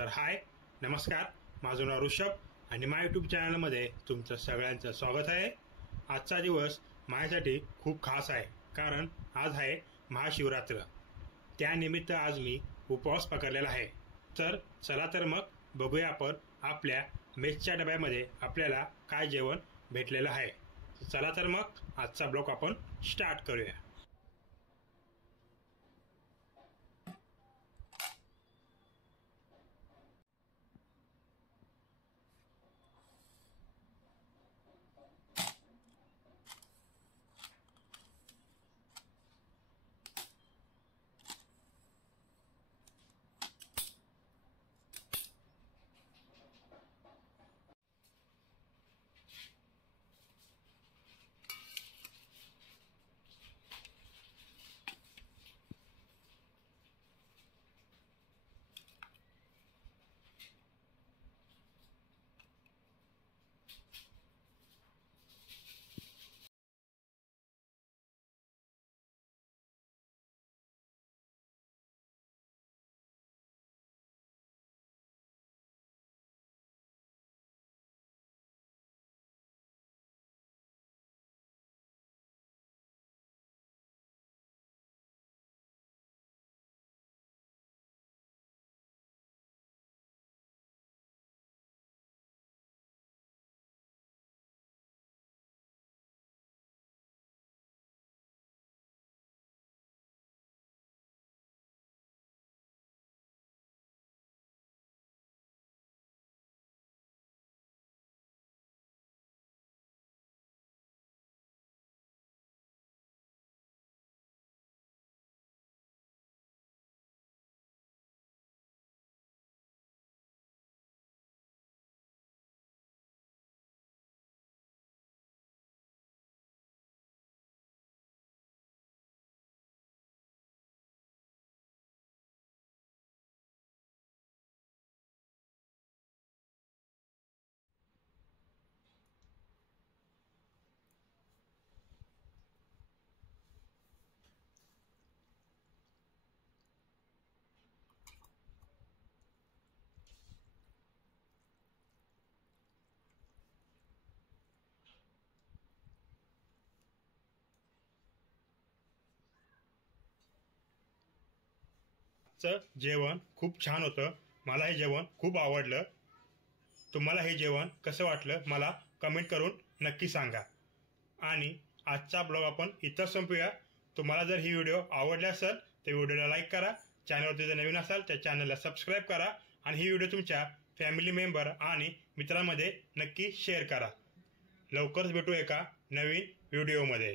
तर हाय नमस्कार, माझं नाव ऋषभ आणि माझ्या यूट्यूब चॅनलमध्ये तुमचं सगळ्यांचं स्वागत आहे। आजचा दिवस माझ्यासाठी खूप खास आहे, कारण आज आहे महाशिवरात्र। त्यानिमित्त आज मी उपवास पकडलेला आहे। तर चला तर मग बघूया आपण आपल्या मेसच्या डब्यामध्ये आपल्याला काय जेवण भेटलेलं आहे। चला तर मग आजचा ब्लॉग आपण स्टार्ट करूया। जेवण खूप छान होतं। मला हे जेवण खूप आवडलं। तुम्हाला हे जेवण कसं वाटलं मला कमेंट करून नक्की सांगा। आणि आजचा ब्लॉग आपण इथं संपूया। तुम्हाला जर ही व्हिडिओ आवडली असेल तर व्हिडिओला लाईक करा, चॅनलवरती जर नवीन असाल तर चॅनलला सबस्क्राईब करा आणि ही व्हिडिओ तुमच्या फॅमिली मेंबर आणि मित्रांमध्ये नक्की शेअर करा। लवकरच भेटू एका नवीन व्हिडिओमध्ये।